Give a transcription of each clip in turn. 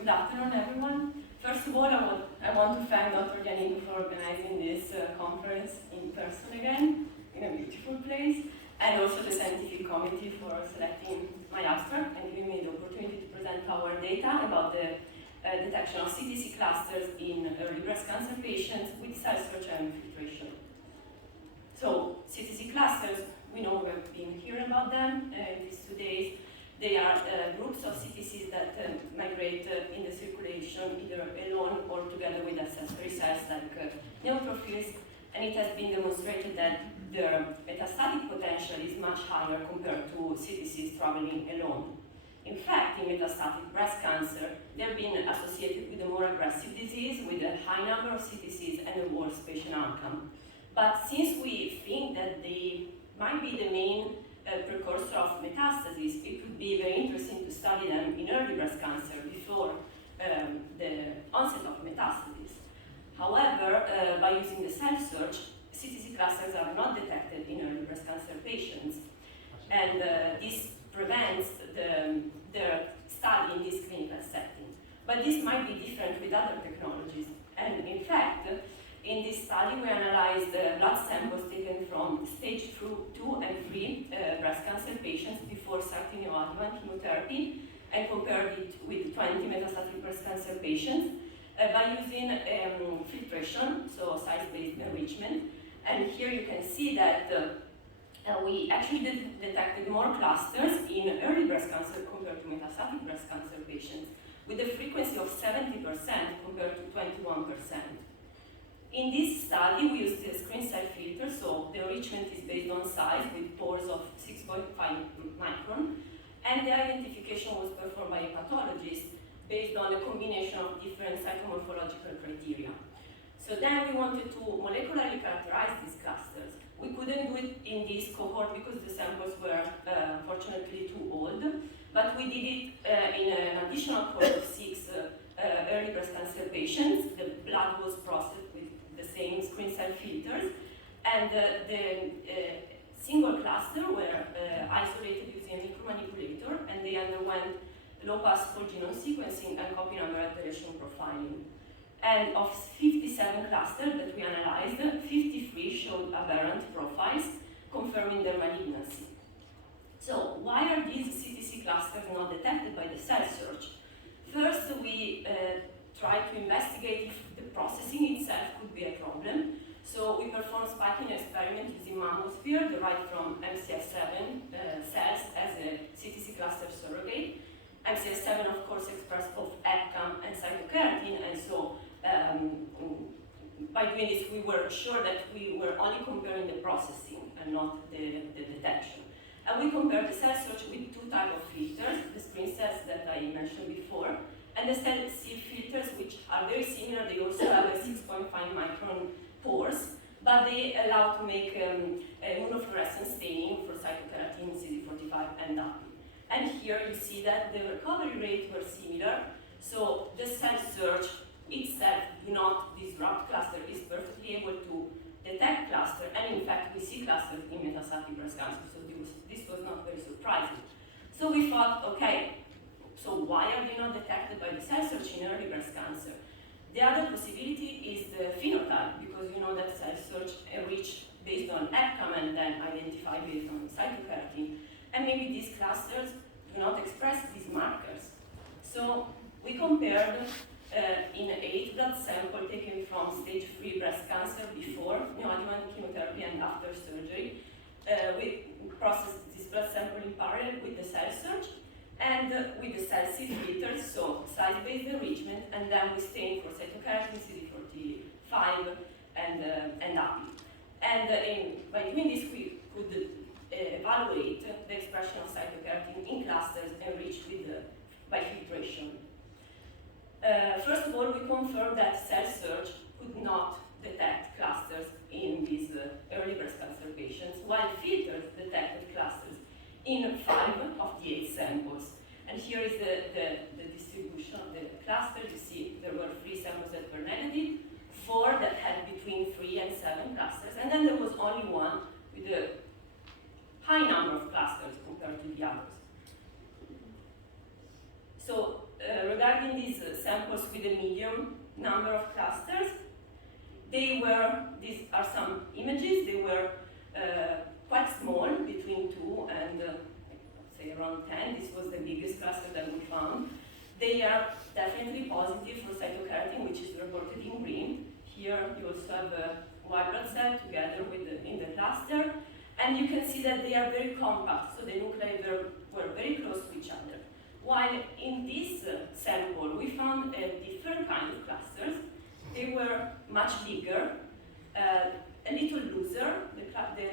Good afternoon, everyone. First of all, I want to thank Dr. Giannini for organizing this conference in person again, in a beautiful place, and also the scientific committee for selecting my abstract and giving me the opportunity to present our data about the detection of CTC clusters in early breast cancer patients with CellSearch and filtration. So, CTC clusters, we know we've been hearing about them these 2 days. They are groups of CTCs that migrate in the circulation either alone or together with accessory cells like neutrophils, and it has been demonstrated that their metastatic potential is much higher compared to CTCs traveling alone. In fact, in metastatic breast cancer, they have been associated with a more aggressive disease, with a high number of CTCs and a worse patient outcome. But since we think that they might be the main precursor of metastases, it would be very interesting to study them in early breast cancer before the onset of metastases. However, by using the CellSearch, CTC clusters are not detected in early breast cancer patients, and this prevents their study in this clinical setting. But this might be different with other technologies, and in fact, in this study, we analyzed blood samples taken from stage 2 and 3 breast cancer patients before starting neoadjuvant chemotherapy and compared it with 20 metastatic breast cancer patients by using filtration, so size-based enrichment. And here you can see that we actually detected more clusters in early breast cancer compared to metastatic breast cancer patients, with a frequency of 70% compared to 21%. In this study, we used the screen cell filter, so the enrichment is based on size with pores of 6.5 micron, and the identification was performed by a pathologist based on a combination of different cytomorphological criteria. So then we wanted to molecularly characterize these clusters. We couldn't do it in this cohort because the samples were unfortunately too old, but we did it in an additional cohort of 6 early breast cancer patients. The blood was processed with the same screen cell filters, and the single cluster were isolated using a micromanipulator, and they underwent low-pass whole genome sequencing and copy number alternation profiling. And of 57 clusters that we analyzed, 53 showed aberrant profiles, confirming their malignancy. So why are these CTC clusters not detected by the CellSearch? First, we tried to investigate if the processing itself could be a problem. So we performed spiking experiment using mammosphere derived from MCF7 cells as a CTC cluster surrogate. MCF7, of course, expressed both EpCAM and cytokeratin, and so by doing this, we were sure that we were only comparing the processing and not the detection. And we compared the CellSearch with 2 types of filters, the screen cells that I mentioned before, and the CellSearch filters, which are very similar. They also have a 6.5 micron pores, but they allow to make immunofluorescence staining for cytokeratin, CD45, and DAPI. And here you see that the recovery rates were similar, so the CellSearch itself do not disrupt cluster, is perfectly able to detect cluster, and in fact we see clusters in metastatic breast cancer, so this was not very surprising. So we thought, okay, so why are they not detected by the CellSearch in early breast cancer? The other possibility is the phenotype, because you know that CellSearch enriched based on EpCAM and then identified based on cytokeratin, and maybe these clusters do not express these markers. So we compared in 8 blood samples taken from stage 3 breast cancer before neoadjuvant chemotherapy and after surgery. We processed this blood sample in parallel with the CellSearch and with the CellSearch filters, so size-based enrichment, and then we stained for cytokeratin, CD45, and API. And by doing this, we could evaluate the expression of cytokeratin in clusters enriched by filtration. First of all, we confirmed that CellSearch could not detect clusters in these early breast cancer patients, while filters detected clusters in 5 of the 8 samples. And here is the distribution of the cluster. You see there were 3 samples that were negative, 4 that had between 3 and 7 clusters, and then there was only 1 with a high number of clusters compared to the others. So regarding these with a medium number of clusters. These are some images, they were quite small, between 2 and say around 10. This was the biggest cluster that we found. They are definitely positive for cytokeratin, which is reported in green. Here you also have a white blood cell together in the cluster. And you can see that they are very compact, so the nuclei were very close to each other. While in this sample, we found a different kind of clusters. They were much bigger, a little looser. The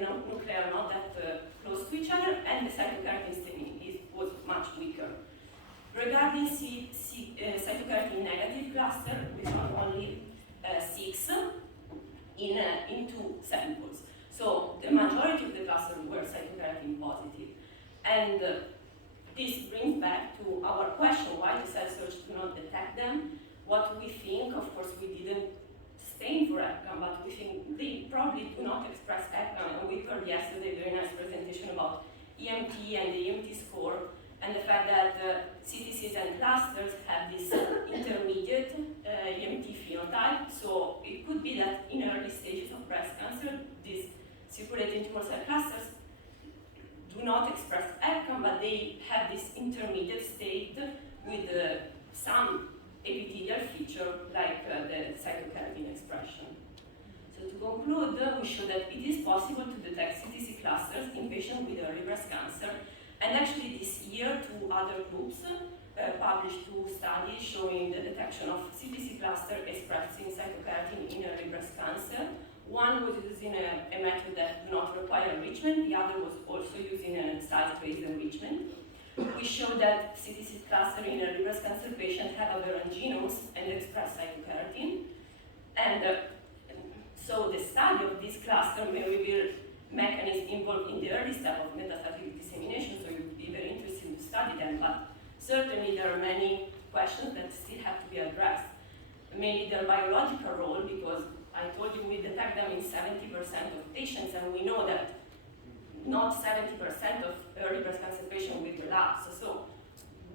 nuclei are not that close to each other, and the cytokeratin staining was much weaker. Regarding cytokeratin negative cluster, we found only 6 in 2 samples. So the majority of the clusters were cytokeratin positive. And this brings back to our question, why the CellSearch do not detect them? What we think, of course, we didn't stain for ECCAM, but we think they probably do not express ECCAM. And we heard yesterday a very nice presentation about EMT and the EMT score, and the fact that CTCs and clusters have this intermediate EMT phenotype. So it could be that in early stages of breast cancer, these circulating tumor cell clusters do not express ECCAM, but they have this intermediate state with some epithelial feature like the cytokeratin expression. So to conclude, we show that it is possible to detect CTC clusters in patients with early breast cancer. And actually this year, 2 other groups published 2 studies showing the detection of CTC cluster expressing cytokeratin in early breast cancer. One was using a method that do not require enrichment. The other was also using a size-based enrichment. We showed that CTC cluster in early breast cancer patients have aberrant genomes and express cytokeratin. And so the study of this cluster may reveal mechanisms involved in the early step of metastatic dissemination, so it would be very interesting to study them. But certainly there are many questions that still have to be addressed. Mainly their biological role, because I told you we detect them in 70% of patients, and we know that not 70% of early breast cancer patients will relapse. So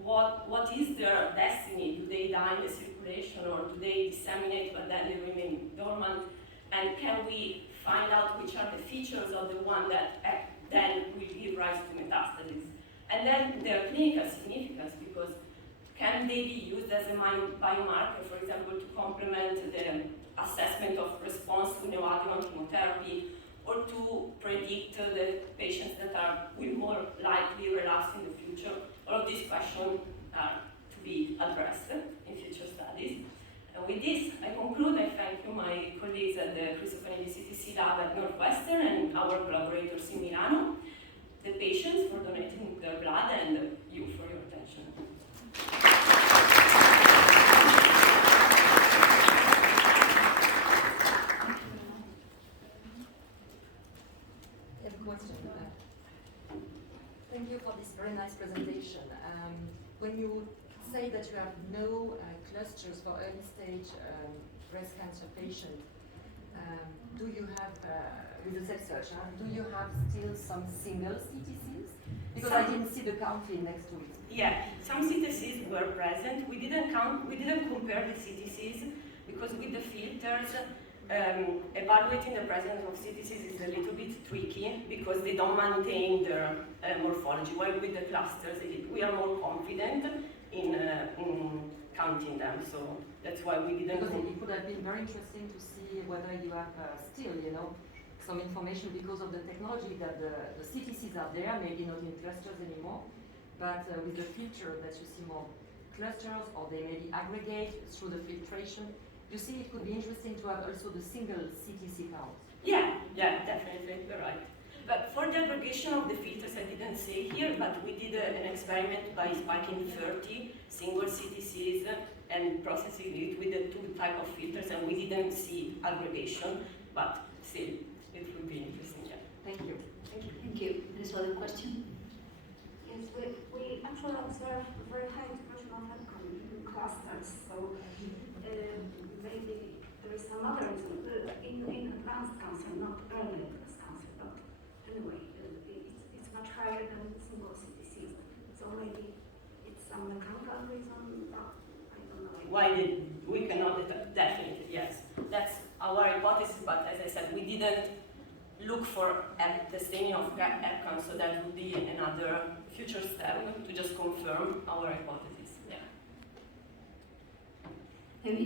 what is their destiny? Do they die in the circulation, or do they disseminate but then they remain dormant? And can we find out which are the features of the one that then will give rise to metastasis? And then their clinical significance, because can they be used as a biomarker, for example, to complement the assessment of response to neoadjuvant chemotherapy, or to predict the patients that will more likely relapse in the future? All of these questions are to be addressed in future studies. And with this, I conclude. I thank you, my colleagues at the Cristofanilli CTC lab at Northwestern, and our collaborators in Milano, the patients for donating their blood, and you for your attention. Thank you for this very nice presentation. When you say that you have no clusters for early stage breast cancer patients, do you have, with the CellSearch, do you have still some single CTCs? Because I didn't see the counting next to it. Yeah, some CTCs were present. We didn't compare the CTCs because with the filters, evaluating the presence of CTCs is a little bit tricky because they don't maintain their morphology. While with the clusters, we are more confident in counting them. So that's why we didn't. Because it could have been very interesting to see whether you have still, some information because of the technology that the CTCs are there, maybe not in clusters anymore, but with the filter that you see more clusters, or they maybe aggregate through the filtration. You see, it could be interesting to have also the single CTC count. Yeah, definitely, you're right. But for the aggregation of the filters, I didn't say here, but we did an experiment by spiking 30 single CTCs and processing it with the 2 types of filters, and we didn't see aggregation, but still, it would be interesting. Yeah. Thank you. Thank you. Any other question? Yes, we actually observed very high expression of ECCAM in clusters, so maybe there is some other reason in advanced cancer, not early breast cancer, but anyway, it's much higher than single CTCs. So maybe it's some mechanical reason, but I don't know. why did we cannot definitely, yes. That's our hypothesis, but as I said, we didn't look for testing of EPCAM, so that would be another future step to just confirm our hypothesis. Yeah. Maybe